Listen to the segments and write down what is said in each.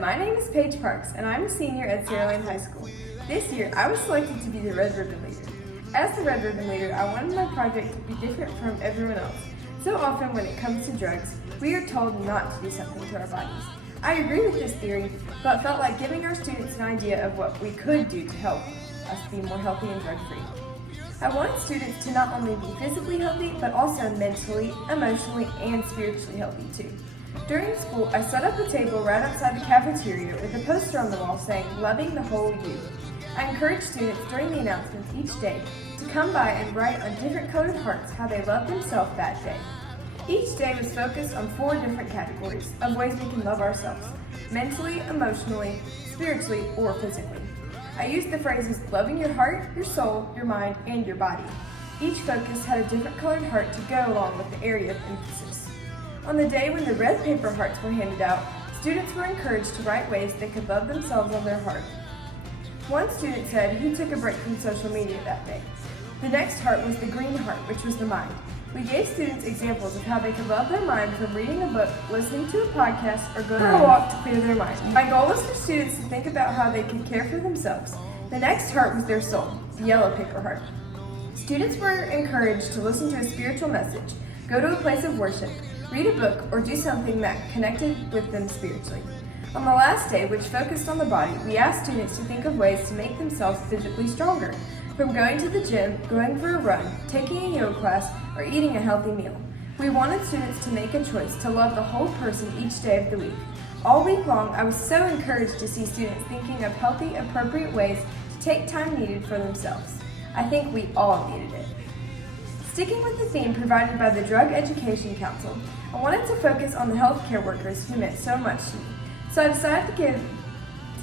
my name is Paige Parks, and I'm a senior at Saraland High School. This year, I was selected to be the Red Ribbon Leader. As the Red Ribbon Leader, I wanted my project to be different from everyone else. So often when it comes to drugs, we are told not to do something to our bodies. I agree with this theory, but felt like giving our students an idea of what we could do to help us be more healthy and drug-free. I wanted students to not only be physically healthy, but also mentally, emotionally, and spiritually healthy too. During school, I set up a table right outside the cafeteria with a poster on the wall saying, "Loving the whole you." I encouraged students during the announcements each day to come by and write on different colored hearts how they loved themselves that day. Each day was focused on 4 different categories of ways we can love ourselves, mentally, emotionally, spiritually, or physically. I used the phrases loving your heart, your soul, your mind, and your body. Each focus had a different colored heart to go along with the area of emphasis. On the day when the red paper hearts were handed out, students were encouraged to write ways they could love themselves on their heart. One student said he took a break from social media that day. The next heart was the green heart, which was the mind. We gave students examples of how they could love their mind from reading a book, listening to a podcast, or going for a walk to clear their mind. My goal was for students to think about how they could care for themselves. The next heart was their soul, the yellow paper heart. Students were encouraged to listen to a spiritual message, go to a place of worship, read a book, or do something that connected with them spiritually. On the last day, which focused on the body, we asked students to think of ways to make themselves physically stronger, from going to the gym, going for a run, taking a yoga class, or eating a healthy meal. We wanted students to make a choice to love the whole person each day of the week. All week long, I was so encouraged to see students thinking of healthy, appropriate ways to take time needed for themselves. I think we all needed it. Sticking with the theme provided by the Drug Education Council, I wanted to focus on the healthcare workers who meant so much to me. So I decided to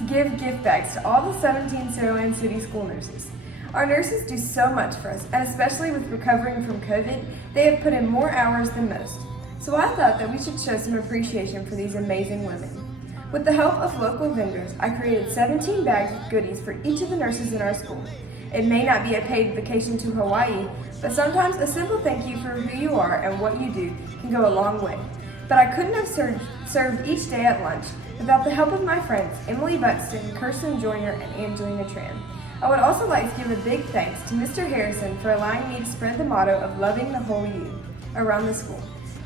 give gift bags to all the 17 Saraland City School nurses. Our nurses do so much for us, and especially with recovering from COVID, they have put in more hours than most. So I thought that we should show some appreciation for these amazing women. With the help of local vendors, I created 17 bags of goodies for each of the nurses in our school. It may not be a paid vacation to Hawaii, but sometimes a simple thank you for who you are and what you do can go a long way. But I couldn't have served each day at lunch without the help of my friends Emily Buxton, Kirsten Joyner, and Angelina Tran. I would also like to give a big thanks to Mr. Harrison for allowing me to spread the motto of loving the whole you around the school.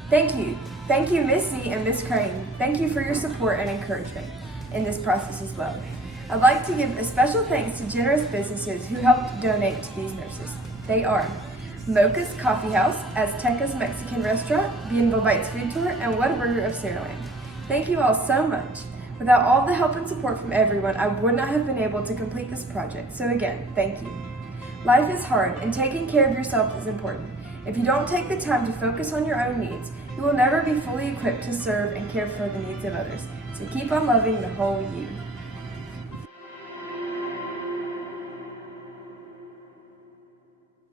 Thank you. Thank you, Miss Z and Miss Crane. Thank you for your support and encouragement in this process as well. I'd like to give a special thanks to generous businesses who helped donate to these nurses. They are Mocha's Coffee House, Azteca's Mexican Restaurant, Bienville Bites Food Tour, and Whataburger of Saraland. Thank you all so much. Without all the help and support from everyone, I would not have been able to complete this project. So again, thank you. Life is hard, and taking care of yourself is important. If you don't take the time to focus on your own needs, you will never be fully equipped to serve and care for the needs of others. So keep on loving the whole you.